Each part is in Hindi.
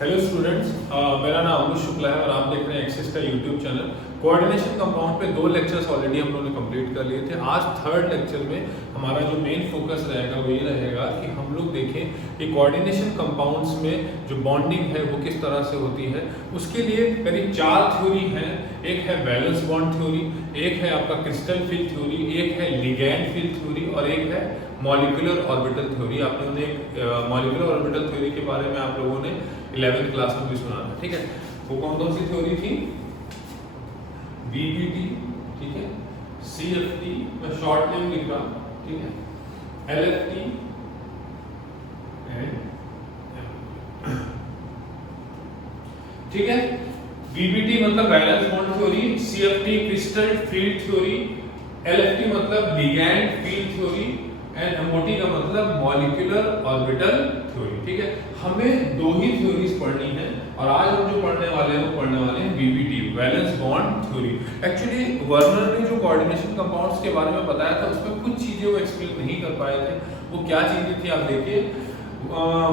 हेलो स्टूडेंट्स, मेरा नाम अमृत शुक्ला है और आप देख रहे हैं एक्सिस का यूट्यूब चैनल। कोऑर्डिनेशन कंपाउंड पे 2 लेक्चर्स ऑलरेडी हम लोगों ने कंप्लीट कर लिए थे। आज थर्ड लेक्चर में हमारा जो मेन फोकस रहेगा वो ये रहेगा कि हम लोग देखें कि कोऑर्डिनेशन कंपाउंड्स में जो बॉन्डिंग है वो किस तरह से होती है। उसके लिए करीब 4 थ्योरी हैं। एक है वैलेंस बॉन्ड थ्योरी, एक है आपका क्रिस्टल फील्ड थ्योरी, एक है लिगैंड फील्ड थ्योरी और एक है मॉलिक्यूलर ऑर्बिटल थ्योरी। आप लोगों ने मॉलिक्यूलर ऑर्बिटल थ्योरी के बारे में आप लोगों ने 11th क्लास में भी सुना था, ठीक है। वो कौन सी थ्योरी थी? बीबीटी, ठीक है, सीएफटी, मैं शॉर्ट नेम लिख रहा हूं, ठीक है, एलएफटी एंड ठीक है। बीबीटी मतलब valence bond theory, CFT crystal field theory, LFT मतलब ligand field theory and MOT का मतलब मॉलिक्यूलर ऑर्बिटल थ्योरी, ठीक है। हमें 2 ही थ्योरीज पढ़नी है और आज हम जो पढ़ने वाले हैं वो पढ़ने वाले हैं BBT, valence bond theory. Actually Werner ने जो कोऑर्डिनेशन कंपाउंड्स के बारे में बताया था उसमें कुछ चीजें वो एक्सप्लेन नहीं कर पाए थे। वो क्या चीजें थी आप देखिए।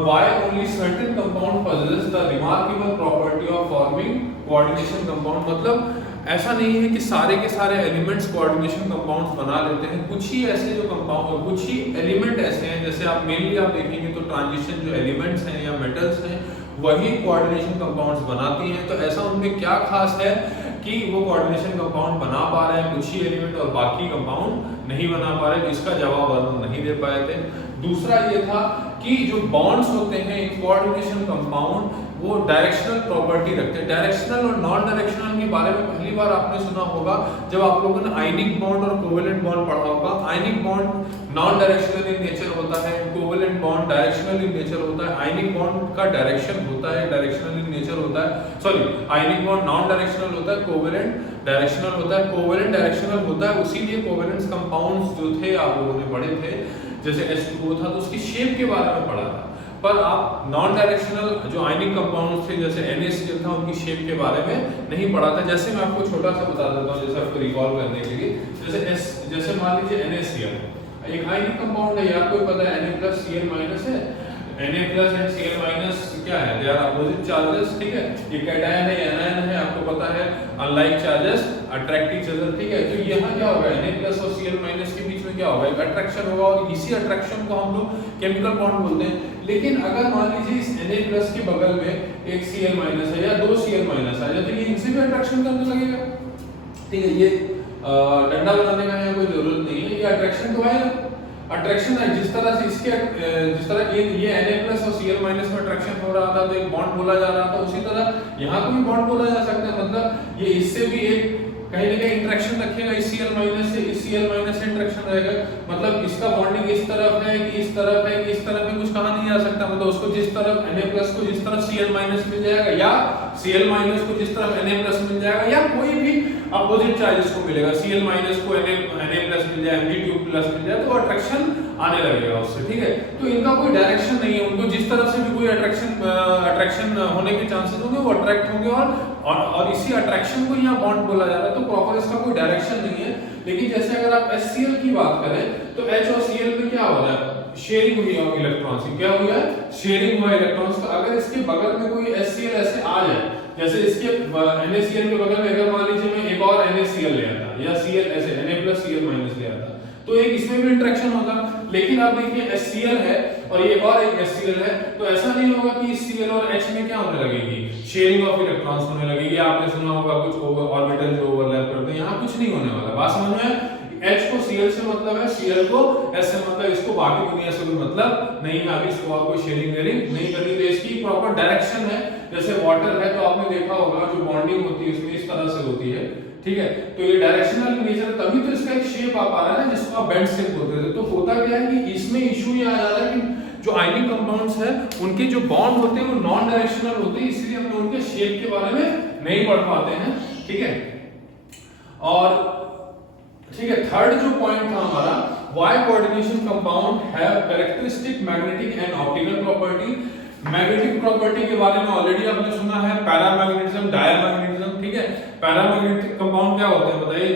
why only certain compound possesses the remarkable property of forming coordination compound, मतलब ऐसा नहीं है कि सारे के सारे एलिमेंट्स कोऑर्डिनेशन कंपाउंड्स बना लेते हैं। कुछ ही ऐसे जो कंपाउंड, कुछ ही एलिमेंट ऐसे हैं, जैसे आप मेनली आप देखेंगे तो ट्रांजिशन जो एलिमेंट्स हैं या मेटल्स हैं वही कोऑर्डिनेशन कंपाउंड्स बनाती हैं। तो ऐसा उनमें क्या खास है कि वो कोऑर्डिनेशन कंपाउंड बना पा रहे हैं कुछ ही एलिमेंट और बाकी कंपाउंड नहीं बना पा रहे, इसका जवाब वर्णन नहीं दे पाए थे। दूसरा ये था कि जो बॉन्ड्स होते हैं इन कोऑर्डिनेशन कंपाउंड वो डायरेक्शनल प्रॉपर्टी रखते हैं। डायरेक्शनल और नॉन डायरेक्शनल के बारे में पहली बार आपने सुना होगा जब आप लोगों ने आयनिक बॉन्ड और कोवेलेंट बॉन्ड पढ़ा होगा। Ionic bond non directional in nature होता है, covalent bond directional in nature होता है। आयनिक बॉन्ड का डायरेक्शन होता है, डायरेक्शनल इन नेचर होता है। Sorry, ionic bond non directional होता है, कोवेलेंट डायरेक्शनल होता है। कोवेलेंट डायरेक्शनल होता है, उसीलिए कोवेलेंस कंपाउंड्स जो थे आप लोगों ने पढ़े थे, जैसे H2O था तो उसकी शेप के बारे में पढ़ा था। पर आप नॉन डायरेक्शनल जो आयनिक कंपाउंड्स थे जैसे NaCl था उनकी शेप के बारे में नहीं पढ़ा था। जैसे मैं आपको छोटा सा बता देता हूँ, जैसे आपको रिकॉल करने के लिए, जैसे मान लीजिए NaCl एक आयनिक कंपाउंड है, आपको पता है Na+Cl- है। Na+ एंड Cl- क्या है? दे आर अपोजिट चार्जेस, ठीक है। ये कैटायन है, एनायन है, आपको पता है। Unlike charges attract each other, ठीक है। तो यहाँ क्या होगा, Na+ और Cl- के बीच में क्या होगा, एक अट्रैक्शन होगा और इसी अट्रैक्शन को हम लोग केमिकल बॉन्ड बोलते हैं। लेकिन अगर मान लीजिए इस Na+ के बगल में एक Cl- है या 2 Cl- आ जाए तो ये इनसे भी अट्रैक्शन करने लगेगा, ठीक है। ये डंडा बनाने का यहाँ कोई जरूरत नहीं है, ये अट्रैक्शन तो है। अट्रैक्शन है जिस तरह से इसके जिस तरह ये Na+ और Cl- में अट्रैक्शन हो रहा था तो एक बॉन्ड बोला जा रहा था, उसी तरह यहाँ को भी बॉन्ड बोला जा सकता है। मतलब ये इससे भी एक कहीं ना कहीं इंटरेक्शन रखेगा, इस Cl- से इस Cl- से इंटरेक्शन रहेगा। मतलब इसका बॉन्डिंग इस तरफ है कि इस तरफ है कि इस तरफ में कुछ कहा नहीं जा सकता। मतलब उसको जिस तरफ Na+ को जिस तरफ Cl- मिल जाएगा या Cl- को जिस तरफ Na+ मिल जाएगा या कोई भी अपोजिट चार्जेस को मिलेगा, Cl- को Na+ मिल जाए, Mg2+ मिल जाए तो अट्रैक्शन आने लगेगा उससे, ठीक है। तो इनका कोई डायरेक्शन नहीं है, उनको जिस तरफ से भी कोई अट्रैक्शन होने के चांसेस होंगे वो अट्रैक्ट होंगे और इसी अट्रैक्शन को यहाँ बॉन्ड बोला जा रहा है। तो प्रॉपर इसका कोई डायरेक्शन नहीं है। लेकिन जैसे अगर आप HCl की बात करें तो H और Cl में क्या हो रहा है, शेयरिंग हुई है इलेक्ट्रॉन्स की। क्या हुआ है? शेयरिंग हुआ इलेक्ट्रॉन्स का। अगर इसके बगल में कोई HCl ऐसे आ जाए, जैसे इसके NaCl के बगल में अगर मान लीजिए मैं एक और NaCl ले आता या Cl ऐसे Na+ Cl- ले आता तो एक इसमें भी इंटरेक्शन होगा। लेकिन आप देखिए HCl है और ये और एक HCl है, तो ऐसा नहीं होगा कि इस Cl और H में क्या होने लगेगी, शेयरिंग ऑफ इलेक्ट्रॉन्स होने लगेगी। आपने सुना होगा कुछ ऑर्बिटल जो ओवरलैप करते हैं, यहाँ कुछ नहीं होने वाला। बात समझ में? H को Cl से मतलब है, Cl को H से मतलब, इसको बाकी दुनिया से कोई मतलब नहीं है। अभी इसको और कोई शेयरिंग वेयरिंग नहीं करनी। तो इसकी प्रॉपर डायरेक्शन है। जैसे वाटर है तो आपने देखा होगा जो बॉन्डिंग होती है उसमें इस तरह से होती है, ठीक है। तो ये डायरेक्शनल नेचर, तभी तो इसका एक शेप आ पा रहा है ना, जिसको आप बेंड शेप बोलते थे। तो होता क्या है कि इसमें इशू ये आ जाता है कि जो आयनिक कंपाउंड्स है उनके जो बॉन्ड होते हैं वो नॉन डायरेक्शनल होते हैं, इसलिए हम उनके शेप के बारे में नहीं पढ़ पाते हैं, ठीक है। और ठीक है, थर्ड जो पॉइंट था हमारा, why coordination compound have characteristic magnetic and optical property. Magnetic property के बारे में ऑलरेडी आपने सुना है, पैरामैग्नेटिज्म, डायमैग्नेटिज्म, ठीक है। पैरामैग्नेटिक कंपाउंड क्या होते हैं बताइए?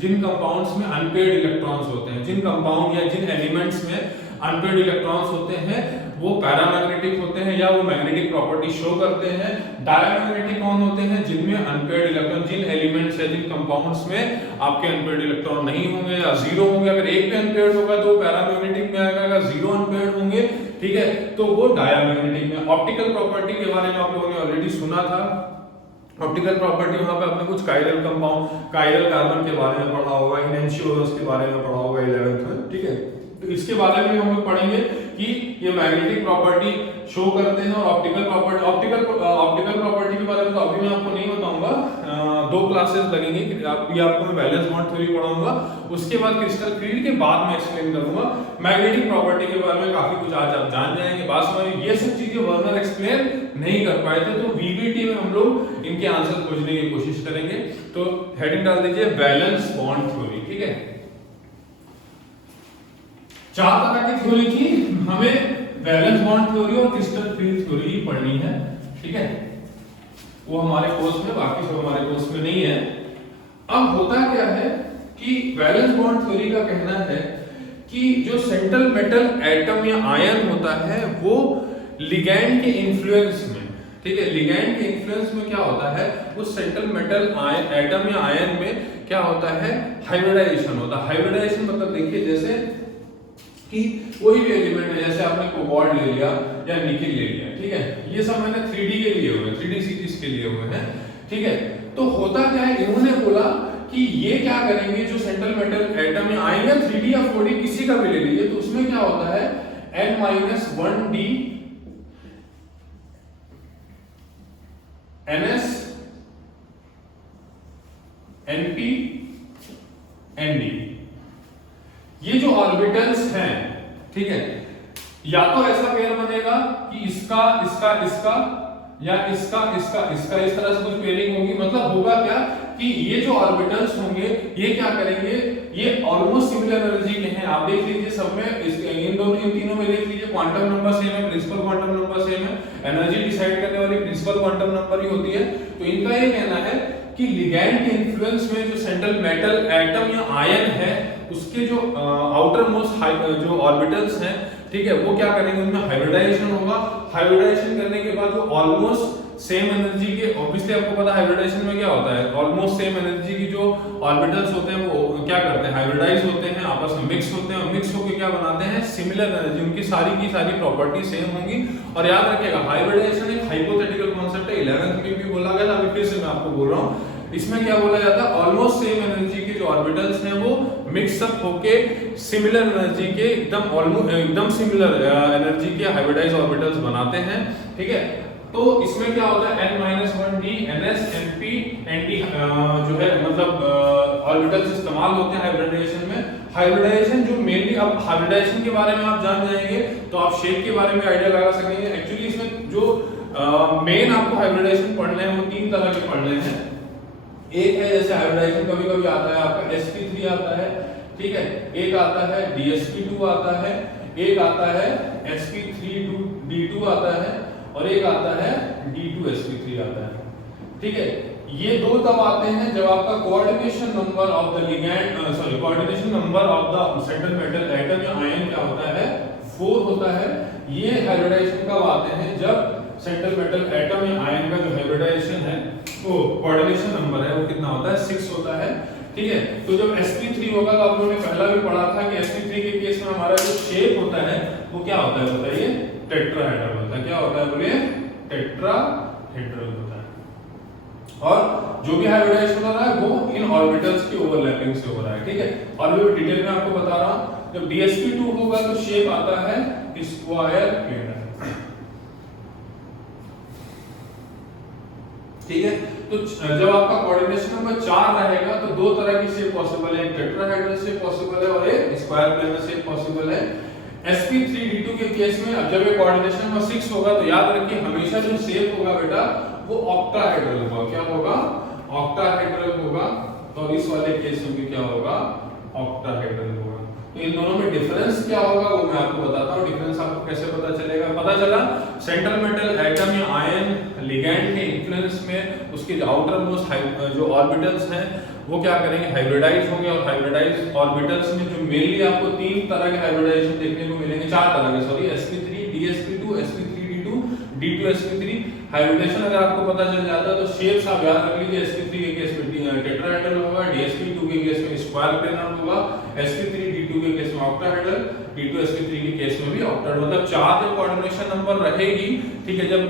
जिन कंपाउंड्स में अनपेयर्ड इलेक्ट्रॉन्स होते हैं, जिन कंपाउंड या जिन एलिमेंट्स में अनपेयर्ड इलेक्ट्रॉन्स होते हैं वो पैरामैग्नेटिक होते हैं। हैं या वो मैग्नेटिक प्रॉपर्टी शो करते हैं। डायमैग्नेटिक कौन होते हैं? जिनमें अनपेयर्ड इलेक्ट्रॉन, जिन एलिमेंट्स या जिन कंपाउंड्स में आपके अनपेयर्ड इलेक्ट्रॉन नहीं होंगे या जीरो होंगे। अगर एक भी अनपेयर्ड होगा तो पैरामैग्नेटिक में आएगा, अगर जीरो अनपेयर्ड होंगे, ठीक है, तो वो डायमैग्नेटिक में। ऑप्टिकल प्रॉपर्टी के बारे में आप लोगों ने ऑलरेडी सुना था। ऑप्टिकल प्रॉपर्टी वहां पे आपने कुछ कायरल कंपाउंड, कायरल कार्बन के बारे में पढ़ा होगा, इनैंशियोरस के बारे में पढ़ा होगा 11th में, ठीक है। तो इसके बारे में हम लोग पढ़ेंगे कि ये मैग्नेटिक प्रॉपर्टी शो करते हैं। और ऑप्टिकल प्रॉपर्टी के बारे में तो अभी मैं आपको नहीं बताऊंगा, 2 क्लासेस लगेंगे। ये आपको मैं वैलेंस बॉन्ड थ्योरी पढ़ाऊंगा, उसके बाद क्रिस्टल फील्ड के बाद में एक्सप्लेन करूंगा। मैग्नेटिक प्रॉपर्टी के बारे में काफी कुछ आज आप जान जाएंगे। बात समझ, ये सब चीजें वर्नर एक्सप्लेन नहीं कर पाए थे, तो वीबीटी में हम लोग इनके आंसर खोजने की कोशिश करेंगे। तो हेडिंग डाल दीजिए वैलेंस बॉन्ड थ्योरी, ठीक है। 4 तरह की थ्योरी थी, हमें वैलेंस बॉन्ड थ्योरी और क्रिस्टल फील्ड थ्योरी ही पढ़नी है, ठीक है। वो हमारे कोर्स में, बाकी सब हमारे कोर्स में नहीं है। अब होता क्या है कि वैलेंस बॉन्ड थ्योरी का कहना है कि जो सेंट्रल मेटल एटम या आयन होता है वो लिगैंड के इन्फ्लुएंस में, ठीक है, लिगैंड के इन्फ्लुएंस में क्या होता है, उस सेंट्रल मेटल एटम या आयन में क्या होता है, हाइब्रिडाइजेशन होता है। हाइब्रिडाइजेशन मतलब देखिए जैसे कि कोई भी एलिमेंट है, जैसे आपने कोबाल्ट ले लिया या निकेल ले लिया, ठीक है, ये सब मैंने 3D के लिए हुए, 3D सीरीज के लिए हुए हैं, ठीक है। तो होता क्या है, इन्होंने बोला कि ये क्या करेंगे, जो सेंट्रल मेटल एटम या आयन 3D या 4D किसी का भी ले लीजिए, तो उसमें क्या होता है N-1D NS NP ND, ये जो ऑर्बिटल्स हैं, ठीक है, या तो ऐसा पेयर बनेगा कि इसका इसका इसका या इसका इसका इसका, इस तरह से कुछ पेयरिंग होगी। मतलब होगा क्या कि ये जो ऑर्बिटल्स होंगे ये क्या करेंगे, ये ऑलमोस्ट सिमिलर एनर्जी के हैं। आप देख लीजिए सब में, इन तीनों में देख लीजिए क्वांटम नंबर सेम है, प्रिंसिपल क्वांटम नंबर सेम है, एनर्जी डिसाइड करने वाली प्रिंसिपल क्वांटम नंबर ही होती है। तो इनका ये कहना है कि लिगैंड के इन्फ्लुएंस में जो सेंट्रल मेटल एटम या आयन है उसके जो आउटर मोस्ट जो ऑर्बिटल्स हैं, ठीक है, वो क्या करेंगे, उनमें हाइब्रिडाइजेशन होगा। हाइब्रिडाइजेशन करने के बाद वो ऑलमोस्ट सेम एनर्जी के, ऑब्वियसली आपको पता है हाइब्रिडाइजेशन में क्या होता है, ऑलमोस्ट सेम एनर्जी की जो ऑर्बिटल्स होते हैं वो क्या करते हैं, हाइब्रिडाइज होते हैं, आपस में मिक्स होते हैं, और मिक्स होकर क्या बनाते हैं, सिमिलर एनर्जी, उनकी सारी की सारी प्रॉपर्टी सेम होंगी। और याद रखिएगा हाइब्रिडाइजेशन एक हाइपोथेटिकल कॉन्सेप्ट है, 11th में भी बोला गया था, अभी फिर से मैं आपको बोल रहा हूँ। इसमें क्या बोला जाता है, ऑलमोस्ट सेम एनर्जी के जो ऑर्बिटल्स हैं वो मिक्सअप होके सिमिलर एनर्जी के एकदम सिमिलर एनर्जी के हाइब्रिडाइज ऑर्बिटल्स बनाते हैं, ठीक है। तो इसमें क्या होता है N-1D NS NP ND जो है मतलब ऑर्बिटल्स इस्तेमाल होते हैं हाइब्रिडाइजेशन में। हाइब्रिडाइजेशन जो मेनली, अब हाइब्रिडाइजेशन के बारे में आप जान जाएंगे तो आप शेप के बारे में आइडिया लगा सकेंगे। एक्चुअली इसमें जो मेन आपको हाइब्रिडाइजेशन पढ़ने हैं वो 3 तरह के पढ़ने हैं। एक है जैसे हाइब्रिडाइजेशन कभी कभी आता है आपका sp3 आता है, ठीक है, एक आता है dsp2 आता है, एक आता है sp3d2 आता है, और एक आता है d2sp3 आता है, ठीक है। ये 2 तब आते हैं जब आपका coordination number of the ligand, coordination number of the central metal atom या आयन क्या होता है, 4 होता है। ये हाइब्रिडाइजेशन कब आते हैं, जब सेंट्रल मेटल एटम या आयन का जो हाइब्रिडाइजेशन है वो कोऑर्डिनेशन नंबर है वो कितना होता है, 6 होता है, ठीक है। तो जब sp3 होगा तो आप लोगों ने पहला भी पढ़ा था कि sp3 के केस में हमारा जो शेप होता है वो क्या होता है बताइए, टेट्राहेड्रल होता है। क्या होता है बोलिए, टेट्राहेड्रल होता है। और जो भी हाइब्रिडाइजेशन हो रहा है वो इन ऑर्बिटल्स की ओवरलैपिंग से हो रहा है, ठीक है। और मैं डिटेल में आपको बता रहा हूं, जब dsp2 होगा तो शेप आता है स्क्वायर प्लेट, ठीक है। तो जब आपका कोऑर्डिनेशन नंबर 4 रहेगा तो 2 तरह की शेप पॉसिबल है, एक टेट्राहेड्रल शेप पॉसिबल है और एक स्क्वायर प्लेनर शेप पॉसिबल है। sp3d2 के केस में अब जब ये कोऑर्डिनेशन नंबर 6 होगा तो याद रखिए हमेशा जो शेप होगा बेटा वो ऑक्टाहेड्रल होगा। क्या होगा, ऑक्टाहेड्रल होगा। तो इस वाले केस में भी क्या होगा, ऑक्टाहेड्रल होगा। तो इन दोनों में डिफरेंस क्या होगा वो मैं आपको बताता हूँ। डिफरेंस आपको कैसे पता चलेगा, पता चला सेंट्रल मेटल एटम या आयन लिगैंड के इन्फ्लुएंस में उसके आउटर मोस्ट जो ऑर्बिटल्स हैं वो क्या करेंगे, हाइब्रिडाइज होंगे। और हाइब्रिडाइज ऑर्बिटल्स में जो मेनली आपको 3 तरह के हाइब्रिडाइजेशन देखने को मिलेंगे, 4 तरह के, sorry, sp3 dsp2 sp3d2 D2sp3 hybridisation अगर आपको पता चल जाता है तो शेप्स आप याद रख लीजिए। sp3 के केस में टेट्राहेड्रल होगा, dsp2 के केस में स्क्वायर प्लेनर होगा, sp3 d2 के केस में ऑक्टाहेड्रल, d2sp3 के केस में भी ऑक्टाहेड्रल। मतलब चार जब कोऑर्डिनेशन नंबर रहेगी, ठीक है, जब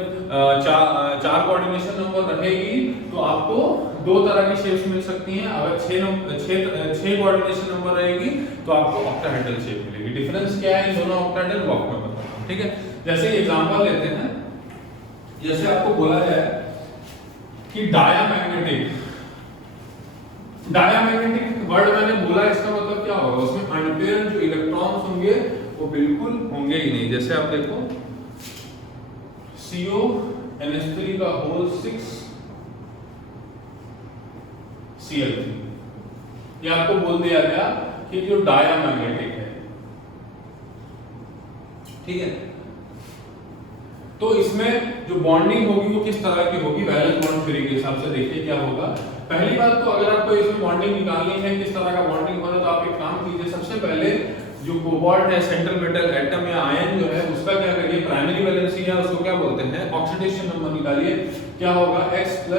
चार कोऑर्डिनेशन नंबर रहेगी तो आपको दो तरह की शेप्स मिल सकती हैं। अगर 6 कोऑर्डिनेशन नंबर रहेगी तो आपको ऑक्टाहेड्रल शेप मिलेगी। डिफरेंस क्या है इन दोनों ऑक्टाहेड्रल वो आपको बताता हूं, ठीक है। जैसे एग्जांपल लेते हैं, जैसे आपको बोला जाए कि डायामैग्नेटिक वर्ड मैंने बोला, इसका मतलब क्या होगा, उसमें अनपेयर जो इलेक्ट्रॉन्स होंगे वो बिल्कुल होंगे ही नहीं। जैसे आप देखो CONH3 का होल 6 Cl3, ये आपको बोल दिया गया कि जो डायामैग्नेटिक है, ठीक है। तो इसमें जो बॉन्डिंग होगी वो किस तरह की होगी, वैलेंस बॉन्ड थ्योरी के हिसाब से देखिए क्या होगा। पहली बात तो अगर आपको इसमें बॉन्डिंग निकालनी है, किस तरह का बॉन्डिंग होगा, तो आप एक काम कीजिए, सबसे पहले जो कोबाल्ट है, सेंट्रल मेटल एटम या आयन जो है, उसका क्या करिए, प्राइमरी वैलेंसी है उसको क्या बोलते हैं, ऑक्सीडेशन नंबर निकालिए। क्या होगा, x +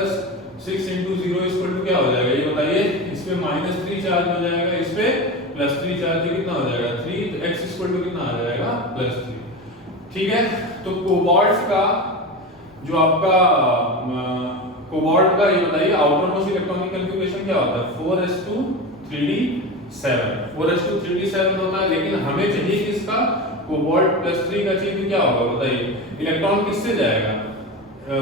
6 × 0 = क्या हो जाएगा, ये बताइए। इस पे -3 चार्ज हो जाएगा, इस पे +3 चार्ज, कितना हो जाएगा 3, तो x = कितना आ जाएगा +3, ठीक है। तो कोबाल्ट का जो आपका कोबाल्ट का ये बताइए आउटर मोस्ट इलेक्ट्रॉनिक कॉन्फ़िगरेशन क्या होता है, 4s2 3d7, 4s2 3d7 होता है। लेकिन हमें चाहिए किसका, कोबाल्ट +3 का चाहिए, तो क्या होगा बताइए, इलेक्ट्रॉन किससे जाएगा,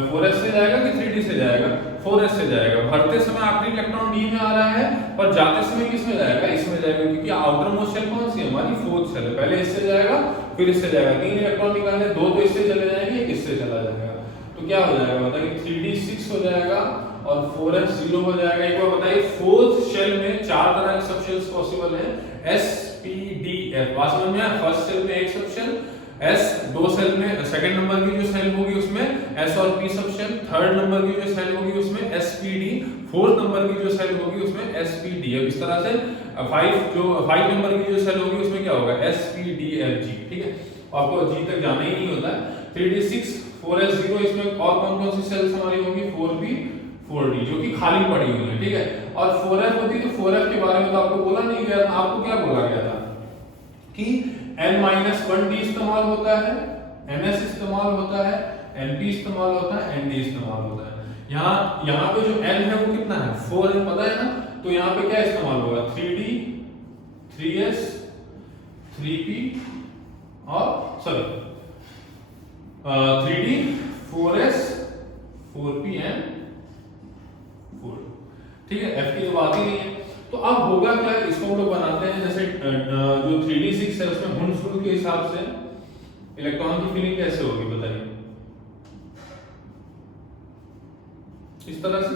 4s से जाएगा कि 3d से जाएगा, 4s से जाएगा। भरते समय आखिरी इलेक्ट्रॉन d में आ रहा है, पर जाते समय किस में जाएगा, इसमें जाएगा, क्योंकि आउटर मोस्ट शेल कौन सी है हमारी, 4th शेल है। पहले इससे जाएगा फिर इससे जाएगा, 3 इलेक्ट्रॉन निकालने, 2 तो इससे चले जाएंगे, एक इससे चला जाएगा, तो क्या हो जाएगा बताइए, 3d 6 हो जाएगा और 4s 0 हो जाएगा। एक बार बताइए, 4th शेल में 4 तरह के सब शेल्स पॉसिबल हैं, s p d f, बात समझ में आया। फर्स्ट शेल में एक सब शेल, S 2 सेल में सेकंड नंबर की जो सेल होगी उसमें S और P सब शेल, थर्ड नंबर की जो सेल होगी उसमें SPD, फोर्थ नंबर की जो सेल होगी उसमें SPD। अब इस तरह से 5 नंबर की जो सेल होगी उसमें क्या होगा, SPDFG, ठीक है। आपको G तक जाना ही नहीं होता है। 3d6 4s 0, इसमें और कौन कौन सी सेल्स हमारी होंगी, 4p 4d जो कि खाली पड़ी हुई है, ठीक है। और 4f होती तो 4f के बारे में तो आपको बोला नहीं गया था, आपको क्या बोला गया था कि n-1d इस्तेमाल होता है, ns इस्तेमाल होता है, np इस्तेमाल होता है, nd इस्तेमाल होता है। यहाँ पे जो n है वो कितना है, 4 है, पता है ना। तो यहाँ पे क्या इस्तेमाल होगा, 3d 3s 3p और 3d 4s 4p and 4, ठीक है। f की तो बात ही नहीं है। तो अब होगा क्या, इसको हम लोग बनाते हैं, जैसे जो 3d6 है उसमें हुंड्स रूल के हिसाब से इलेक्ट्रॉन की फीलिंग कैसे होगी बताइए, इस तरह से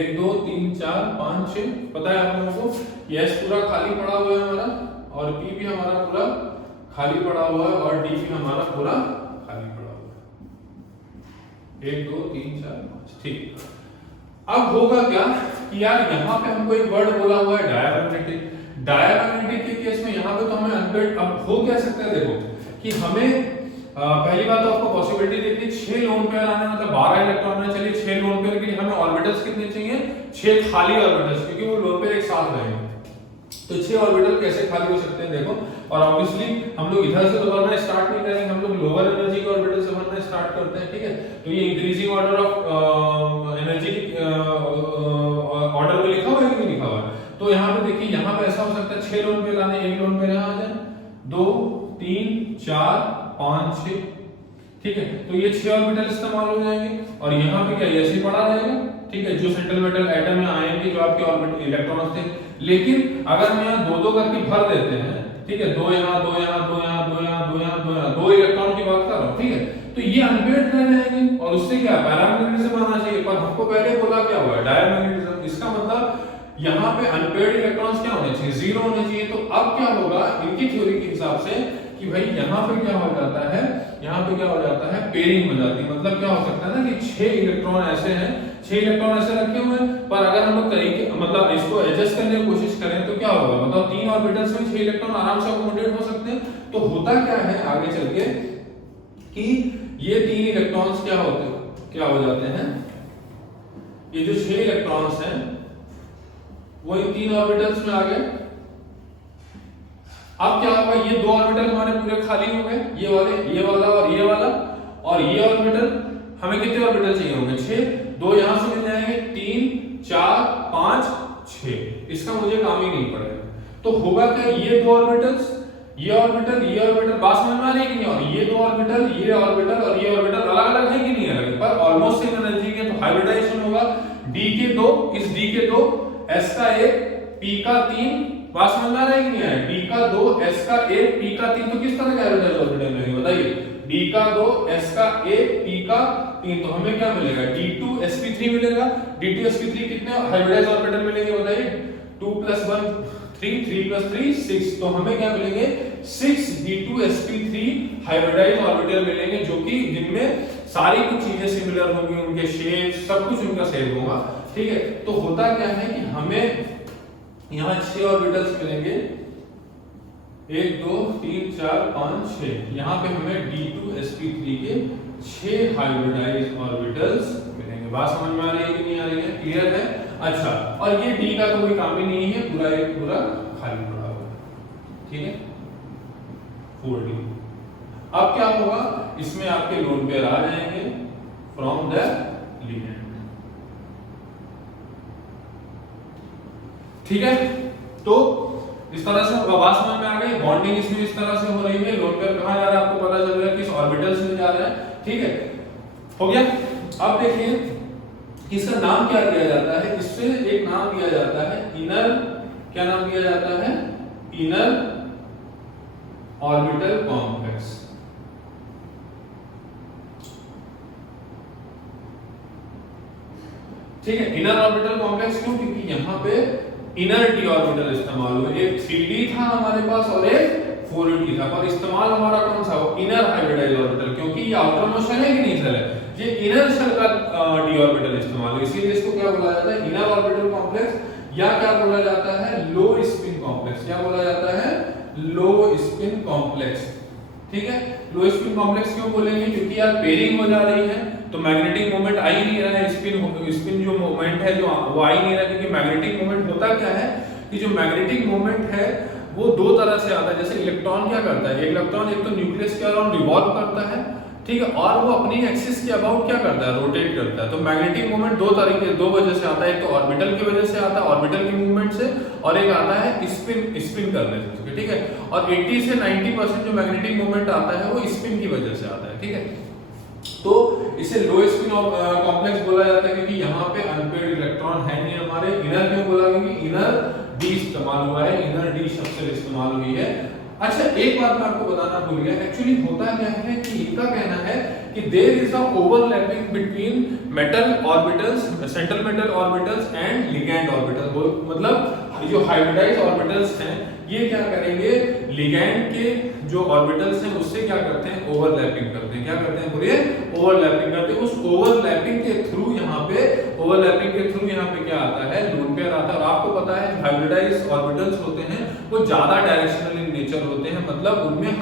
1 2 3 4 5 6, पता है आप लोगों को, S पूरा खाली पड़ा हुआ है हमारा, और P भी हमारा पूरा खाली पड़ा हुआ है, और D भी हमारा पूरा खाली पड़ा हुआ है, 1 2 3 4 5, ठीक। अब होगा क्या कि यार यहाँ पे हमको एक वर्ड बोला हुआ है डायामैग्नेटिक। डायामैग्नेटिक के केस में यहाँ पे तो हमें अनपेयर्ड, अब हो क्या सकता है, देखो कि हमें पहली बात तो आपको पॉसिबिलिटी देखनी, 6 लोन पेयर आने मतलब 12 इलेक्ट्रॉन में, चलिए 6 लोन पेयर के लिए हमें ऑर्बिटल्स कितने चाहिए, 6 खाली ऑर्बिटल्स, क्योंकि वो लोन पेयर एक साथ रहेंगे। तो 6 ऑर्बिटल कैसे खाली हो सकते हैं देखो, और ऑब्वियसली हम लोग इधर से तो भरना स्टार्ट नहीं करेंगे, हम लोग लोअर एनर्जी के ऑर्बिटल से भरना स्टार्ट करते हैं, ठीक है। तो ये increasing order of energy order में लिखा हुआ है कि नहीं लिखा हुआ है। तो यहाँ पे देखिए, यहाँ पे ऐसा हो सकता है 6 लोन पेयर आने, 1 लोन पेयर यहाँ आ जाए, 2 3 4 5 6, ठीक है। तो ये 6 ऑर्बिटल इस्तेमाल हो जाएंगे, और यहाँ पे क्या ऐसे ही पड़ा रहेगा, ठीक है, जो सेंट्रल मेटल एटम या आयन के जो आपके ऑर्बिटल इलेक्ट्रॉन्स थे। लेकिन अगर हम यहाँ 2 करके भर देते हैं, ठीक है, 2 यहाँ 2 यहाँ 2 यहाँ 2 यहाँ 2 यहाँ 2 यहाँ 2 इलेक्ट्रॉन की बात कर रहा हूँ, ठीक है। तो ये अनपेयर्ड रह जाएंगे, और उससे क्या पैरामैग्नेटिज्म आना चाहिए, पर हमको पहले बोला क्या हुआ है, डायामैग्नेटिज्म। इसका मतलब यहाँ पे अनपेयर्ड इलेक्ट्रॉन्स क्या होने चाहिए, 0 होने चाहिए। तो अब क्या होगा इनकी थ्योरी के हिसाब से कि भाई यहाँ पे क्या हो जाता है, यहाँ पे क्या हो जाता है, पेयरिंग हो जाती है। मतलब क्या हो सकता है ना कि 6 इलेक्ट्रॉन ऐसे हैं, 6 इलेक्ट्रॉन ऐसे रखे हुए हैं, पर अगर हम लोग तरीके मतलब इसको एडजस्ट करने की कोशिश करें तो क्या होगा, मतलब 3 ऑर्बिटल्स में 6 इलेक्ट्रॉन आराम से अकोमोडेट हो सकते हैं। तो होता क्या है आगे चल के कि ये 3 इलेक्ट्रॉन्स क्या हो जाते हैं, ये जो 6 इलेक्ट्रॉन्स हैं वो इन 3 ऑर्बिटल्स में आ गए। अब क्या होगा, ये 2 ऑर्बिटल हमारे पूरे खाली हो गए, ये वाले, ये वाला और ये वाला, और ये ऑर्बिटल हमें कितने ऑर्बिटल चाहिए होंगे, 6, 2 यहां से मिल जाएंगे, 3 4 5 6, इसका मुझे काम ही नहीं पड़ेगा। तो होगा क्या, ये 2 ऑर्बिटल्स, ये ऑर्बिटल बात समझ में आ रही है कि नहीं, और ये 2 ऑर्बिटल, ये ऑर्बिटल और ये ऑर्बिटल अलग अलग है कि नहीं अलग, पर ऑलमोस्ट सेम एनर्जी के, तो हाइब्रिडाइजेशन होगा d के 2, इस d के 2, s का 1, p का 3, बात समझ में आ रहा है कि नहीं है, d का 2, s का 1, p का 3, तो किस तरह का हाइब्रिडाइज ऑर्बिटल मिलेंगे बताइए, d का 2, s का 1, p का 3, तो हमें क्या मिलेगा, d2 sp3 मिलेगा, d2 sp3 कितने हाइब्रिडाइज ऑर्बिटल मिलेंगे बताइए, 2 + 1 3, 3 + 3 6, तो हमें क्या मिलेंगे, 6 d2 sp3 हाइब्रिडाइज ऑर्बिटल मिलेंगे, जो कि जिनमें सारी कुछ चीजें सिमिलर होंगी, उनके शेप सब कुछ उनका सेम होगा, ठीक है। तो होता क्या है कि हमें यहाँ 6 ऑर्बिटल्स मिलेंगे, 1 2 3 4 5 6, यहाँ पे हमें d2 sp3 के 6 हाइब्रिडाइज ऑर्बिटल्स मिलेंगे। बात समझ में आ रही है कि नहीं आ रही है, क्लियर है। अच्छा, और ये d का तो कोई काम ही नहीं है, पूरा एक पूरा खाली पड़ा हुआ है, ठीक है, 4d। अब क्या होगा, इसमें आपके लोन पेयर आ जाएंगे फ्रॉम द लिगेंड, ठीक है। तो इस तरह से बात समझ में आ गई, बॉन्डिंग इसमें इस तरह से हो रही है, लोन पेयर कहां जा रहा है आपको पता चल रहा है, किस ऑर्बिटल्स में जा रहा है, ठीक है, हो गया। अब देखिए इसका नाम क्या दिया जाता है, इससे एक नाम दिया जाता है इनर, क्या नाम दिया जाता है, इनर ऑर्बिटल कॉम्प्लेक्स, ठीक है। इनर ऑर्बिटल कॉम्प्लेक्स क्यों, क्योंकि यहां पे इनर d ऑर्बिटल इस्तेमाल हुए, एक 3d था हमारे पास और एक 4d था, पर इस्तेमाल हमारा कौन सा, वो इनर हाइब्रिडाइज ऑर्बिटल, क्योंकि ये आउटर मोशन है कि नहीं सर, ये इनर शेल का d ऑर्बिटल इस्तेमाल हुआ, इसीलिए इसको क्या बोला जाता है, इनर ऑर्बिटल कॉम्प्लेक्स, या क्या बोला जाता है, लो स्पिन कॉम्प्लेक्स, क्या बोला जाता है, लो स्पिन कॉम्प्लेक्स, ठीक है। लो स्पिन कॉम्प्लेक्स क्यों बोलेंगे, क्योंकि यार पेयरिंग हो जा रही है, तो मैग्नेटिक मोमेंट आ ही नहीं रहा है, स्पिन जो मोमेंट है जो वो आ ही नहीं रहा, क्योंकि मैग्नेटिक मोमेंट होता क्या है कि जो मैग्नेटिक मोमेंट है वो 2 तरह से आता है। जैसे इलेक्ट्रॉन क्या करता है, एक इलेक्ट्रॉन एक तो न्यूक्लियस के अराउंड रिवॉल्व करता है, ठीक है, और वो अपनी एक्सिस के अबाउट क्या करता है, रोटेट करता है। तो मैग्नेटिक मोमेंट 2 वजह से आता है, एक तो ऑर्बिटल की वजह से आता है, ऑर्बिटल के मूवमेंट से, और एक आता है स्पिन करने से, ठीक है। और 80 से 90% जो मैग्नेटिक मोमेंट आता है वो स्पिन की वजह से आता है, ठीक है। तो इसे लो स्पिन कॉम्प्लेक्स बोला जाता है, क्योंकि यहाँ पे अनपेयर्ड इलेक्ट्रॉन है नहीं हमारे। इनर क्यों बोला, क्योंकि इनर डी इस्तेमाल हुआ है, इनर डी शब्द से इस्तेमाल हुई है। अच्छा, एक बात मैं आपको बताना भूल गया, एक्चुअली होता क्या है कि इनका कहना है कि there is a overlapping between metal orbitals, central metal orbitals and ligand orbitals, मतलब जो हाइब्रिडाइज ऑर्बिटल्स हैं ये क्या करेंगे, लिगैंड के जो ऑर्बिटल्स हैं उससे क्या करते हैं, ओवरलैपिंग करते हैं, क्या करते हैं पूरे ओवरलैपिंग करते हैं। उस ओवरलैपिंग के थ्रू यहाँ पे क्या आता है, लोन पेयर आता है। और आपको पता है हाइब्रिडाइज ऑर्बिटल्स होते हैं वो ज्यादा डायरेक्शनल इन नेचर होते हैं, मतलब उनमें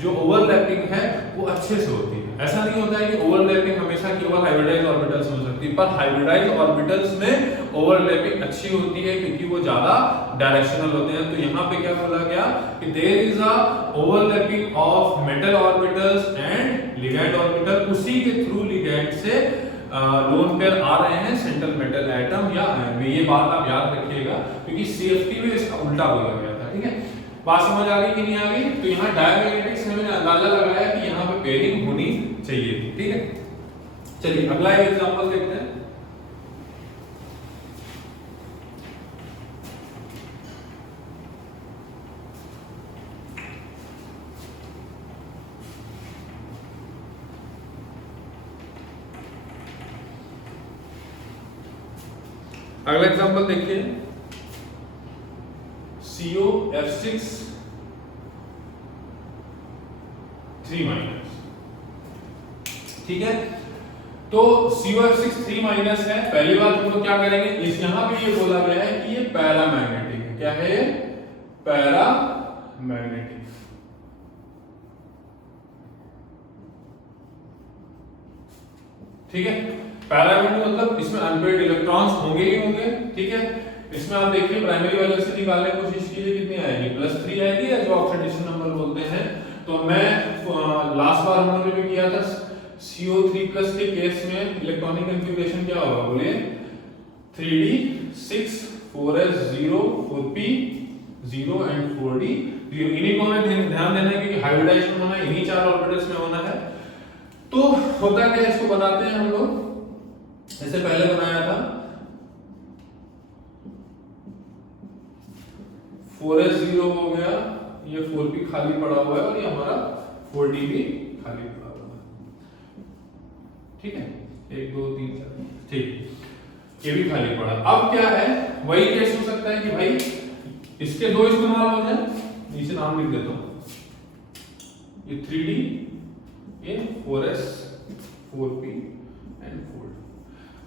जो ओवरलैपिंग है वो अच्छे से होती है। ऐसा नहीं होता है कि ओवरलैपिंग हमेशा केवल हाइब्रिडाइज ऑर्बिटल्स में हो सकती है, पर हाइब्रिडाइज ऑर्बिटल्स में ओवरलैपिंग अच्छी होती है क्योंकि वो ज्यादा डायरेक्शनल होते हैं। तो यहाँ पे क्या बोला गया कि there is a overlapping of metal orbitals and ligand orbital, उसी के थ्रू लिगैंड से लोन पेयर आ रहे हैं सेंट्रल मेटल एटम या आयन में। ये बात आप याद रखिएगा क्योंकि सीएफटी में इसका उल्टा बोला गया था, ठीक है। बात समझ आ गई कि नहीं आ गई? तो यहाँ डायमैग्नेटिक्स में मैंने अंदाजा लगाया कि यहाँ पे पेयरिंग होनी चाहिए थी, ठीक है। चलिए अगला एक एग्जांपल देखते हैं। अगला एग्जांपल देखिए, COF6 3-, ठीक है। तो COF6 3- है। पहली बात हम लोग क्या करेंगे, इस यहां पे ये बोला गया है कि ये पैरामैग्नेटिक है। क्या है? पैरामैग्नेटिक। ठीक है। पैराबॉन्ड मतलब इसमें अनपेयर्ड इलेक्ट्रॉन्स होंगे ही होंगे, ठीक है। इसमें आप देखिए प्राइमरी वेलोसिटी निकालने की कोशिश कीजिए, कितनी आएगी, +3 आएगी, या जो ऑक्सीडेशन नंबर बोलते हैं। तो मैं लास्ट बार हम लोगों ने भी किया था CO3+ के केस में इलेक्ट्रॉनिक कॉन्फ़िगरेशन क्या होगा, बोलिए 3d 6 4s 0 4p 0 and 4d 0। इन्हीं को हमें ध्यान देना है क्योंकि हाइब्रिडाइजेशन होना है, इन्हीं 4 ऑर्बिटल्स में होना है। तो होता क्या है, इसको बनाते हैं हम लोग, जैसे पहले बनाया था 4s 0 हो गया, ये 4p खाली पड़ा हुआ है और ये हमारा 4d भी खाली पड़ा हुआ है, ठीक है। 1 2 3 4, ठीक, ये भी खाली पड़ा। अब क्या है, वही केस हो सकता है कि भाई इसके दो इस्तेमाल हो जाए, नीचे नाम लिख देता हूं, ये 3d, ये 4s 4p एंड 4d।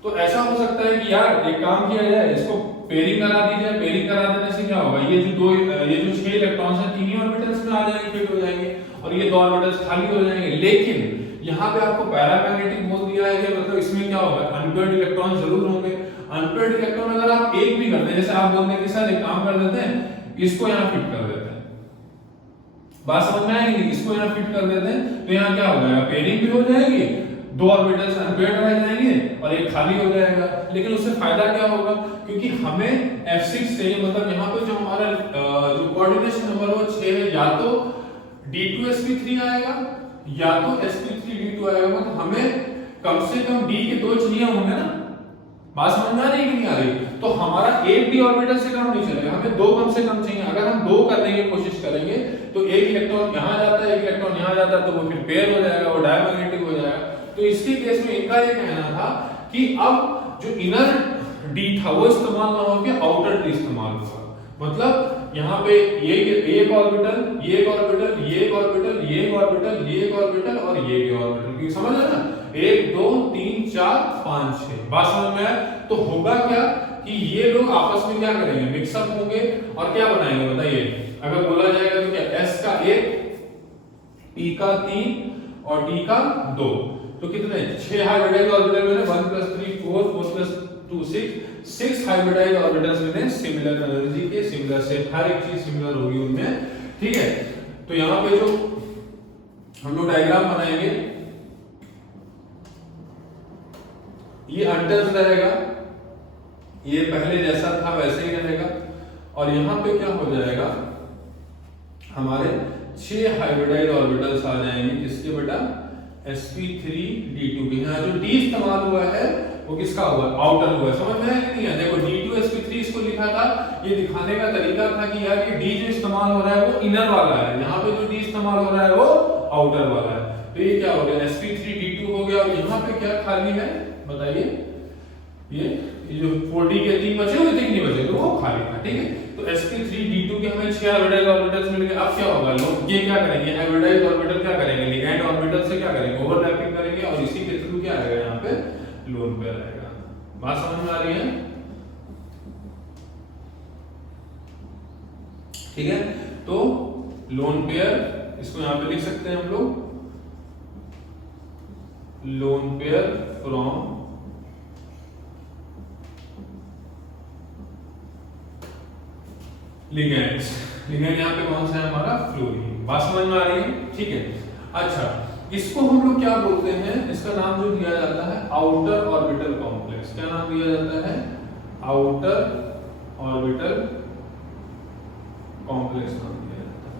तो ऐसा हो सकता है कि यार एक काम किया जाए, इसको पेयरिंग करा दी जाए। पेयरिंग करा देने से क्या होगा, ये जो 6 इलेक्ट्रॉन्स हैं तीन ही ऑर्बिटल्स में आ जाएंगे, फिट हो जाएंगे, और ये 2 ऑर्बिटल्स खाली हो जाएंगे। लेकिन यहाँ पे आपको पैरामैग्नेटिक बोल दिया है, मतलब इसमें क्या होगा, अनपेयर्ड इलेक्ट्रॉन जरूर होंगे। अनपेयर्ड इलेक्ट्रॉन अगर आप एक भी करते हैं, जैसे आप बोलते हैं कि सर एक काम कर देते हैं, इसको यहाँ फिट कर देते हैं, बात समझ में आएगी, इसको यहाँ फिट कर देते हैं, तो यहाँ क्या हो जाएगा, पेयरिंग भी हो जाएगी, 2 ऑर्बिटल्स अनपेयर्ड रह जाएंगे और एक खाली हो जाएगा। लेकिन उससे फायदा क्या होगा, क्योंकि हमें F6 से, मतलब यहाँ पे जो हमारा जो कोऑर्डिनेशन नंबर वो 6 है, या तो D2sp3 आएगा या तो sp3d2 आएगा। मतलब हमें कम से कम d के 2 चाहिए होंगे ना, बात समझ में आ रही है कि नहीं आ रही। तो हमारा एक d ऑर्बिटल से काम नहीं चलेगा, हमें 2 कम से कम चाहिए। अगर हम 2 करने की कोशिश करेंगे तो एक इलेक्ट्रॉन यहाँ जाता है, एक इलेक्ट्रॉन यहाँ जाता है, तो वो फिर पेयर हो जाएगा, वो डायमैग्नेटिक हो जाएगा। तो इसके केस में इनका ये कहना था कि अब जो इनर d था वो इस्तेमाल ना होकर आउटर d इस्तेमाल होगा। मतलब यहाँ पे ये एक ऑर्बिटल, ये एक ऑर्बिटल, ये एक ऑर्बिटल, ये एक ऑर्बिटल, ये एक ऑर्बिटल और ये एक ऑर्बिटल, क्योंकि समझ रहे ना, 1 2 3 4 5 6, बात समझ में आया। तो होगा क्या कि ये लोग आपस में क्या करेंगे, मिक्सअप होंगे और क्या बनाएंगे बताइए। अगर बोला जाएगा तो क्या, s का 1, p का 3 और d का 2, तो कितने, 6 हाइब्रिडाइज्ड ऑर्बिटल में 1 + 3 4 4 + 2 6 हाइब्रिडाइज्ड ऑर्बिटल्स में सिमिलर एनर्जी के, सिमिलर शेप, हर एक चीज सिमिलर होगी उनमें, ठीक है। तो यहाँ पे जो हम लोग डायग्राम बनाएंगे, ये अनटच्ड रहेगा, ये पहले जैसा था वैसे ही रहेगा, और यहाँ पे क्या हो जाएगा, हमारे 6 हाइब्रिडाइज्ड ऑर्बिटल्स आ जाएंगे, किसके बेटा, sp3d2 के। यहाँ जो d इस्तेमाल हुआ है वो किसका हुआ, आउटर हुआ है, समझ में आया कि नहीं है। देखो D2sp3 इसको लिखा था, ये दिखाने का तरीका था कि यार ये d जो इस्तेमाल हो रहा है वो इनर वाला है, यहाँ पे जो d इस्तेमाल हो रहा है वो आउटर वाला है। तो ये क्या हो गया, sp3d2 हो गया। और यहाँ पे क्या खाली है बताइए, ये जो 4d के 3 बचे हुए थे कि नहीं बचे, तो वो खाली था, ठीक है। तो sp3d2 के हमें 6 हाइब्रिडाइज्ड ऑर्बिटल्स मिल गए। अब क्या होगा, लोग ये क्या करेंगे, हाइब्रिडाइज्ड ऑर्बिटल क्या करेंगे, लिगैंड ऑर्बिटल से क्या करेंगे, ओवरलैपिंग करेंगे, और इसी के थ्रू क्या आएगा, यहाँ पे लोन पेयर आएगा। बात समझ में आ रही है, ठीक है। तो लोन पेयर, इसको यहाँ पे लिख सकते हैं हम लोग, lone pair from ligands. Ligand यहाँ पे कौन सा है हमारा, फ्लोरीन। बात समझ में आ रही है, ठीक है। अच्छा, इसको हम लोग क्या बोलते हैं, इसका नाम जो दिया जाता है आउटर ऑर्बिटल कॉम्प्लेक्स। क्या नाम दिया जाता है, आउटर ऑर्बिटल कॉम्प्लेक्स नाम दिया जाता है,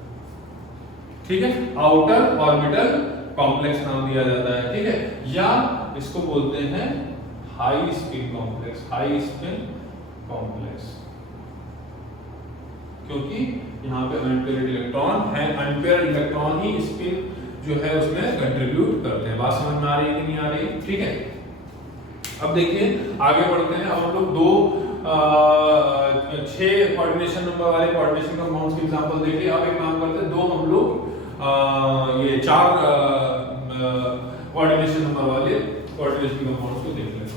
ठीक है। आउटर ऑर्बिटल कॉम्प्लेक्स नाम दिया जाता है, ठीक है। या इसको बोलते हैं high spin complex, high spin complex, क्योंकि यहाँ पे अनपेयर्ड इलेक्ट्रॉन है, अनपेयर्ड इलेक्ट्रॉन ही स्पिन जो है उसमें कंट्रीब्यूट करते हैं। बात समझ में आ रही है कि नहीं आ रही, ठीक है। अब देखिए आगे बढ़ते हैं। अब हम लोग 6 कोऑर्डिनेशन नंबर वाले कोऑर्डिनेशन कंपाउंड्स के एग्जांपल देखिए। अब एक काम करते हैं, 2 हम लोग ये 4 कोऑर्डिनेशन नंबर वाले कोऑर्डिनेशन कंपाउंड्स को देख लेते हैं।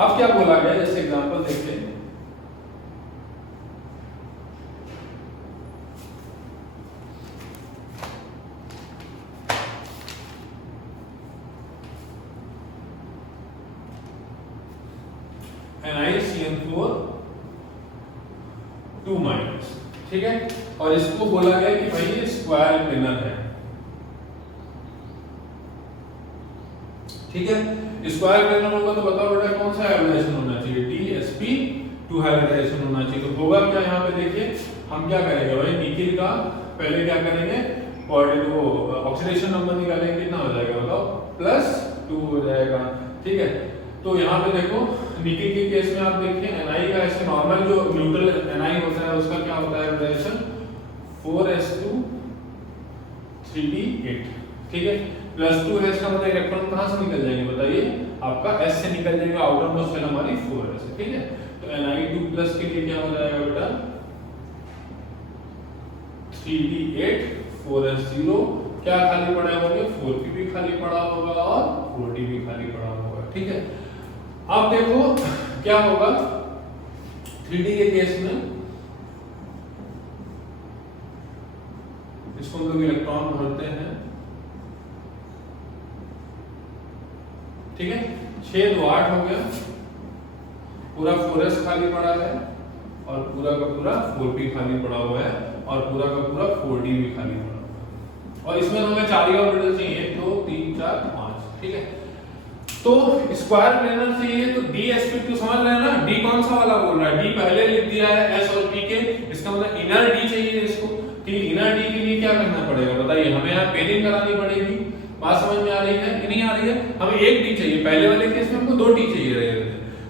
अब क्या बोला गया, जैसे एग्जांपल देखते हैं, NiCN4 2-, ठीक है। और इसको बोला गया कि भाई ये स्क्वायर प्लेनर है, ठीक है। स्क्वायर प्लेनर होगा तो बताओ बेटा कौन सा हाइब्रिडाइजेशन होना चाहिए, DsP2 हाइब्रिडाइजेशन होना चाहिए। तो होगा क्या, यहाँ पे देखिए हम क्या करेंगे भाई, निकिल का पहले क्या करेंगे, वो ऑक्सीडेशन नंबर निकालेंगे, कितना हो जाएगा बताओ, +2 हो जाएगा, ठीक है। तो यहाँ पे देखो निकिल के केस में आप देखिए Na का ऐसे नॉर्मल जो न्यूट्रल Na होता है उसका क्या होता है हाइब्रिडाइजेशन, 4s2 3d8, ठीक है। +2 है इसका मतलब इलेक्ट्रॉन कहां से निकल जाएंगे बताइए, आपका S से निकल जाएगा, आउटर मोस्ट शेल हमारी 4s है, ठीक है। तो Na2+ के लिए क्या हो जाएगा बेटा, 3d8 4s0, क्या खाली पड़ा होंगे, 4p भी खाली पड़ा होगा और 4d भी खाली पड़ा होगा, ठीक है। अब देखो क्या होगा 3d के केस में, इसको हम लोग इलेक्ट्रॉन भरते हैं, ठीक है। 6 2 8 हो गया, पूरा 4s खाली पड़ा है और पूरा का पूरा 4p खाली पड़ा हुआ है और पूरा का पूरा 4d भी खाली पड़ा हुआ है। और इसमें हमें 4 ऑर्बिटल चाहिए, 1 2 3 4 5, ठीक है। तो स्क्वायर प्लेनर चाहिए तो DsP2 समझ रहे हैं ना, D कौन सा वाला बोल रहा है, D पहले लिख दिया है S और P के, इसका मतलब इनर D चाहिए इसको, ठीक। इनर D के लिए क्या करना पड़ेगा बताइए, हमें यहाँ पेयरिंग करानी पड़ेगी, बात समझ में आ रही है कि नहीं आ रही है। हमें एक D चाहिए, पहले वाले केस में हमको 2 D चाहिए रहे थे।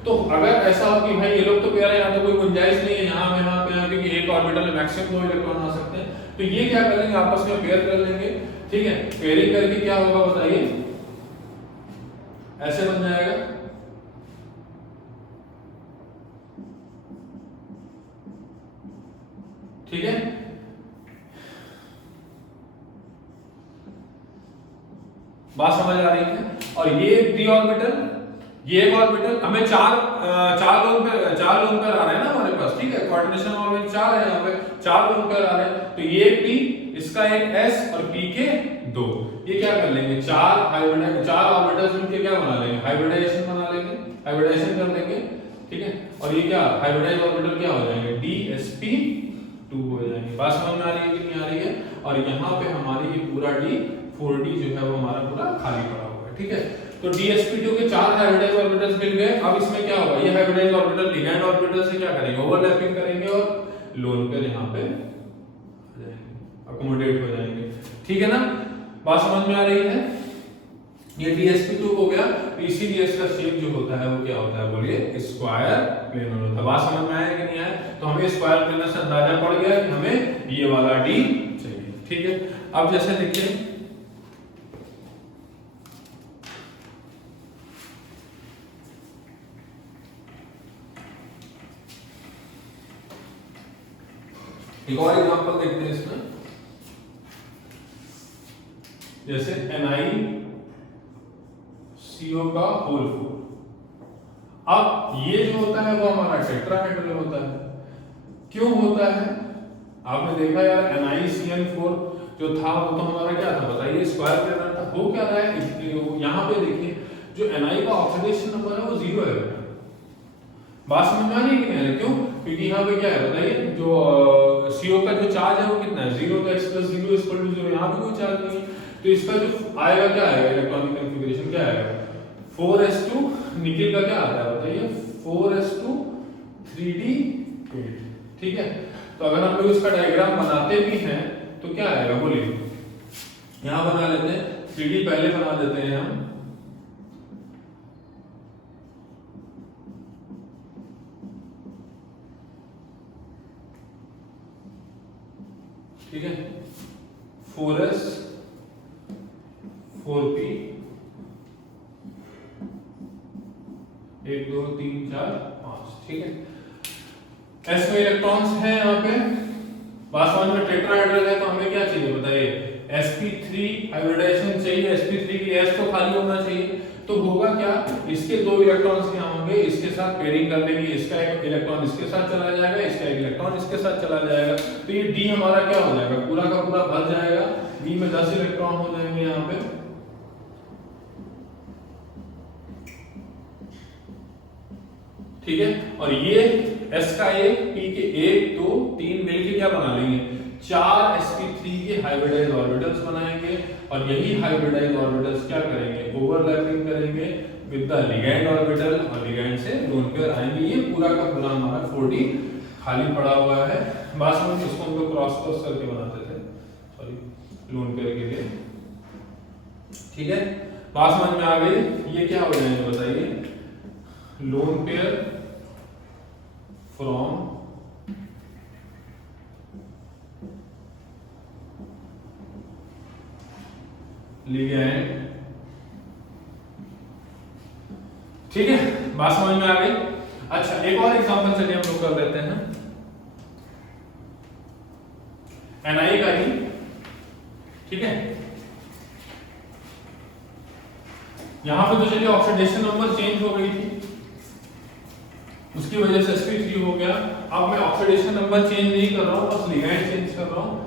तो अगर ऐसा हो कि भाई ये लोग तो पेयर है, यहाँ तो कोई गुंजाइश नहीं है, यहाँ पे क्योंकि एक ऑर्बिटल में मैक्सिमम 2 इलेक्ट्रॉन आ सकते हैं, तो ये क्या करेंगे आपस में पेयर कर लेंगे, ठीक है। पेयरिंग करके क्या होगा बताइए, ऐसे बन जाएगा, ठीक है। बात समझ आ रही है। और ये एक d ऑर्बिटल, ये एक ऑर्बिटल, हमें चार लोन पेयर आ रहे हैं ना हमारे पास, ठीक है। कोऑर्डिनेशन ऑर्बिटल 4 है, यहाँ पे 4 लोन पेयर आ रहे हैं, तो ये एक d, इसका एक s और p के 2, ये क्या कर लेंगे, 4 ऑर्बिटल्स मिलकर क्या बना लेंगे, हाइब्रिडाइजेशन बना लेंगे, हाइब्रिडाइजेशन कर लेंगे, ठीक है। और ये क्या हाइब्रिडाइज ऑर्बिटल क्या हो जाएंगे, DsP2 हो जाएंगे। बात समझ में आ रही है कि नहीं आ रही है। और यहाँ पे हमारी ये पूरा D 4d जो है वो हमारा पूरा खाली पड़ा हुआ है, ठीक है। तो DsP2 के 4 हाइब्रिडाइज ऑर्बिटल्स मिल गए। अब इसमें क्या होगा, ये हाइब्रिडाइज ऑर्बिटल लिगैंड ऑर्बिटल से क्या करेंगे, ओवरलैपिंग करेंगे और लोन पेयर यहाँ पे अकोमोडेट हो जाएंगे, ठीक है ना। बात समझ में आ रही है। ये DsP2 हो गया, तो इसीलिए इसका शेप जो होता है वो क्या होता है बोलिए, स्क्वायर प्लेनर होता है। बात समझ में आया कि नहीं आया। तो हमें स्क्वायर प्लेनर से अंदाजा पड़ गया कि हमें ये वाला D चाहिए, ठीक है। अब जैसे देखिए एक और एग्जांपल देखते हैं इसमें, जैसे NiCO का होल 4। अब ये जो होता है वो हमारा टेट्राहेड्रल होता है। क्यों होता है, आपने देखा यार NiCN4 जो था वो तो हमारा क्या था बताइए, स्क्वायर प्लेनर था। हो क्या रहा है, यहाँ पे देखिए जो Na का ऑक्सीडेशन नंबर है वो 0 है। बात समझ में आ रही है कि नहीं, क्यों, क्योंकि यहाँ पे क्या है बताइए, जो CO का जो चार्ज है वो कितना है 0, तो x + 0 = 0, यहाँ पे कोई चार्ज नहीं है। तो इसका जो आएगा क्या आएगा, इलेक्ट्रॉनिक कॉन्फ़िगरेशन क्या आएगा, 4s2, निकिल का क्या आता है बताइए, 4s2 3d8, ठीक है। तो अगर हम लोग इसका डायग्राम बनाते भी हैं तो क्या आएगा बोलिए, यहाँ बना लेते हैं, 3d पहले बना देते हैं हम, ठीक है। 4s 4p 1 2 3 4 5, ठीक है। s में इलेक्ट्रॉन्स हैं यहाँ पे, वास्तव में टेट्राहेड्रल है, तो हमें क्या चाहिए बताइए, sp3 हाइब्रिडाइजेशन चाहिए। sp3 के लिए s तो खाली होना चाहिए, तो होगा क्या, इसके 2 इलेक्ट्रॉन्स यहाँ होंगे, इसके साथ पेयरिंग कर लेंगे, इसका एक इलेक्ट्रॉन इसके साथ चला जाएगा, इसका एक इलेक्ट्रॉन इसके साथ चला जाएगा, तो ये डी हमारा क्या हो जाएगा, पूरा का पूरा भर जाएगा, डी में 10 इलेक्ट्रॉन हो जाएंगे यहाँ पे। ठीक है, और ये S का एक, P के 1 2 3 मिलके क्या बना लेंगे, 4 sp3 के हाइब्रिडाइज्ड ऑर्बिटल्स बनाएंगे, और यही हाइब्रिडाइज्ड ऑर्बिटल्स क्या करेंगे, ओवरलैपिंग करेंगे विद द लिगैंड ऑर्बिटल, और लिगैंड से लोन पेयर आएंगे। ये पूरा का पूरा हमारा 4D खाली पड़ा हुआ है। बात समझ, इसको हम लोग क्रॉस क्रॉस करके बनाते थे, सॉरी लोन पेयर के लिए। ठीक है, बात समझ में आ गई। ये क्या हो जाएंगे बताइए, लोन पेयर फ्रॉम लिगैंड। ठीक है, बात समझ में आ गई। अच्छा, एक और एग्जांपल चलिए हम लोग कर लेते हैं, Ni का ही। ठीक है, यहां पे तो चलिए ऑक्सीडेशन नंबर चेंज हो गई थी, उसकी वजह से sp3 हो गया। अब मैं ऑक्सीडेशन नंबर चेंज नहीं कर रहा हूं, बस लिगैंड चेंज कर रहा हूं,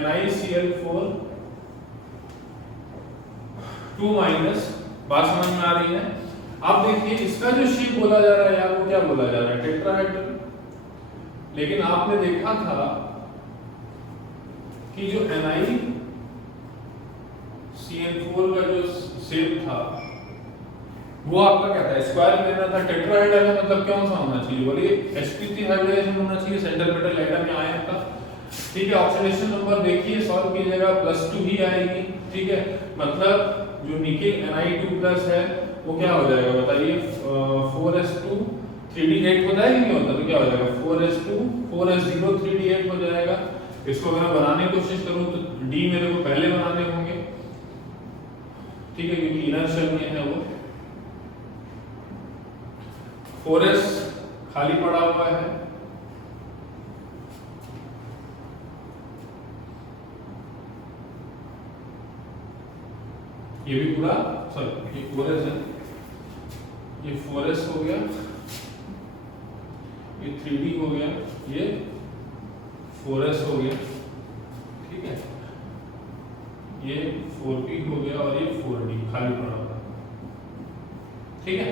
NiCl4 2-। बात समझ में आ रही है। अब देखिए इसका जो शेप बोला जा रहा है यार, वो क्या बोला जा रहा है, टेट्राहेड्रल। लेकिन आपने देखा था कि जो NiCl4 का जो शेप था वो आपका क्या था, स्क्वायर लेना था। टेट्राहेड्रल है मतलब कौन सा होना चाहिए, बोलिए sp3 हाइब्रिडाइजेशन होना चाहिए, सेंटर मेटल एटम में आयन का। ठीक है, ऑक्सीडेशन नंबर देखिए सॉल्व कीजिएगा, +2 ही आएगी। ठीक है, मतलब जो निकेल Ni2+ है वो क्या हो जाएगा बताइए, 4s2 3d8 होता है कि नहीं होता, तो क्या हो जाएगा 4s2 4s0 3d8 हो जाएगा। इसको अगर मैं बनाने की कोशिश करूं तो d मेरे को पहले बनाने होंगे। ठीक है, क्योंकि इनर शेल में है वो। 4s खाली पड़ा हुआ है, ये भी पूरा, सॉरी ये 4s है, ये 4s हो गया, ये 3d हो गया, ये 4s हो गया। ठीक है, ये 4p हो गया और ये 4d खाली पड़ा हुआ। ठीक है,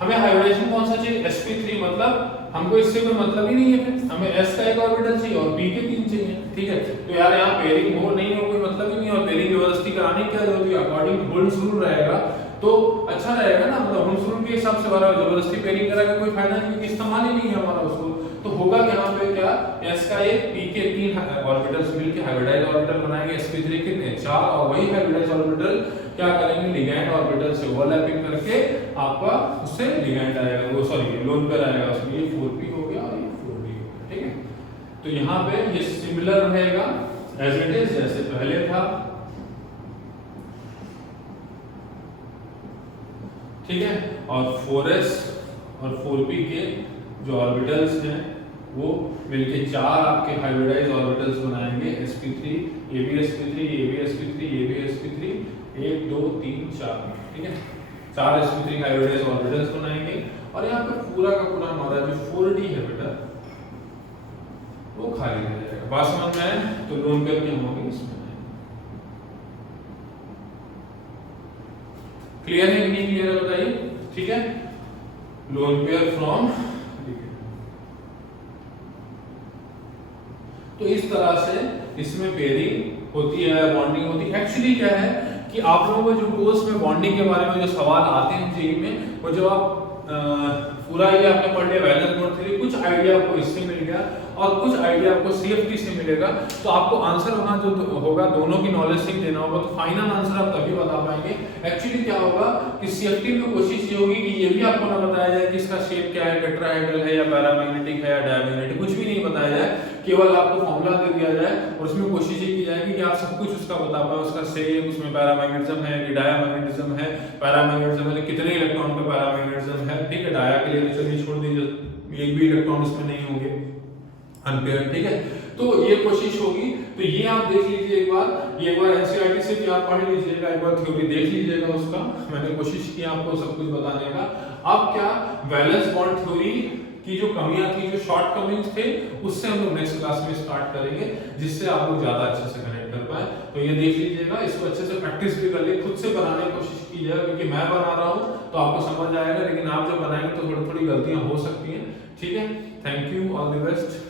हमें हाइब्रिडाइजेशन कौन सा चाहिए, sp3, मतलब हमको इससे कोई मतलब ही नहीं है, फिर हमें s का एक ऑर्बिटल चाहिए और p के 3 चाहिए। ठीक है, तो यार यहाँ पेयरिंग हो नहीं हो कोई मतलब ही नहीं, और पेयरिंग जबरदस्ती कराने की क्या जरूरत है, अकॉर्डिंग टू हुल्स रूल रहेगा तो अच्छा रहेगा ना, मतलब हुल्स रूल के हिसाब से हमारा जबरदस्ती पेयरिंग कराएगा कोई फायदा नहीं, क्योंकि इस्तेमाल ही नहीं है हमारा उसको। तो होगा कि यहाँ पे क्या, s का एक, p के 3 ऑर्बिटल्स मिलके हाइब्रिडाइज्ड ऑर्बिटल बनाएंगे, sp3 कितने 4, और वही हाइब्रिडाइज्ड ऑर्बिटल क्या करेंगे, लिगैंड ऑर्बिटल से ओवरलैपिंग करके आपका उससे लिगैंड आएगा, वो सॉरी लोन पेयर आएगा, उसमें ये 4p हो गया और ये 4d हो गया। ठीक है, तो यहाँ पे ये सिमिलर रहेगा एज इट इज जैसे पहले था। ठीक है, और 4s और 4p के जो ऑर्बिटल्स हैं वो मिलके 4 आपके हाइब्रिडाइज्ड ऑर्बिटल्स बनाएंगे, sp3, ये भी sp3, ये भी sp3, ये भी sp3, 1 2 3 4। ठीक है, 4 sp3 हाइब्रिडाइज्ड ऑर्बिटल्स बनाएंगे, और यहाँ पे पूरा का पूरा हमारा जो 4d है बेटा वो खाली रह जाएगा। बात समझ में आए, तो लोन पेयर क्या होंगे इसमें, क्लियर है कि नहीं क्लियर है बताइए। ठीक है, लोन पेयर फ्रॉम, तो इस तरह से इसमें पेयरिंग होती है, बॉन्डिंग होती है। एक्चुअली क्या है कि आप लोगों को जो कोर्स में बॉन्डिंग के बारे में जो सवाल आते हैं जेईई में, वो जब आप पूरा ये आपने पढ़ लिया वैलेंस बॉन्ड थ्योरी, कुछ आइडिया आपको इससे मिल गया और कुछ आइडिया आपको सीएफटी से मिलेगा, तो आपको आंसर वहां जो होगा दोनों की नॉलेज से देना होगा, तो फाइनल आंसर आप तभी बता पाएंगे। एक्चुअली क्या होगा कि सीएफटी में कोशिश ये होगी कि ये भी आपको ना बताया जाए कि इसका शेप क्या है, टेट्राहेड्रल है या पैरामैग्नेटिक है या डायमैग्नेटिक, कुछ भी नहीं बताया जाए, केवल आपको फॉर्मूला दे दिया जाए और उसमें कोशिश ये की जाएगी कि आप सब कुछ उसका बता पाए, उसका शेप, उसमें पैरामैग्नेटिज्म है कि डायमैग्नेटिज्म है, पैरामैग्नेटिज्म है कितने इलेक्ट्रॉन पे पैरामैग्नेटिज्म है। ठीक है, डाया के लिए चलिए छोड़ दीजिए, एक भी इलेक्ट्रॉन इसमें नहीं होंगे अनपेयर्ड। ठीक है, तो ये कोशिश होगी। तो ये आप देख लीजिए एक बार, ये एक बार एनसीईआरटी से भी आप पढ़ लीजिएगा, एक बार थ्योरी देख लीजिएगा उसका, मैंने कोशिश की आपको सब कुछ बताने का। अब क्या वैलेंस बॉन्ड थ्योरी की जो कमियां थी, जो शॉर्ट कमिंग्स थे, उससे हम लोग नेक्स्ट क्लास में स्टार्ट करेंगे, जिससे आप लोग ज्यादा अच्छे से कनेक्ट कर पाए। तो ये देख लीजिएगा, इसको अच्छे से प्रैक्टिस भी कर लिए, खुद से बनाने की कोशिश कीजिएगा, क्योंकि मैं बना रहा हूँ तो आपको समझ आएगा, लेकिन आप जब बनाएंगे तो थोड़ी थोड़ी गलतियां हो सकती हैं। ठीक है, thank you, all the best.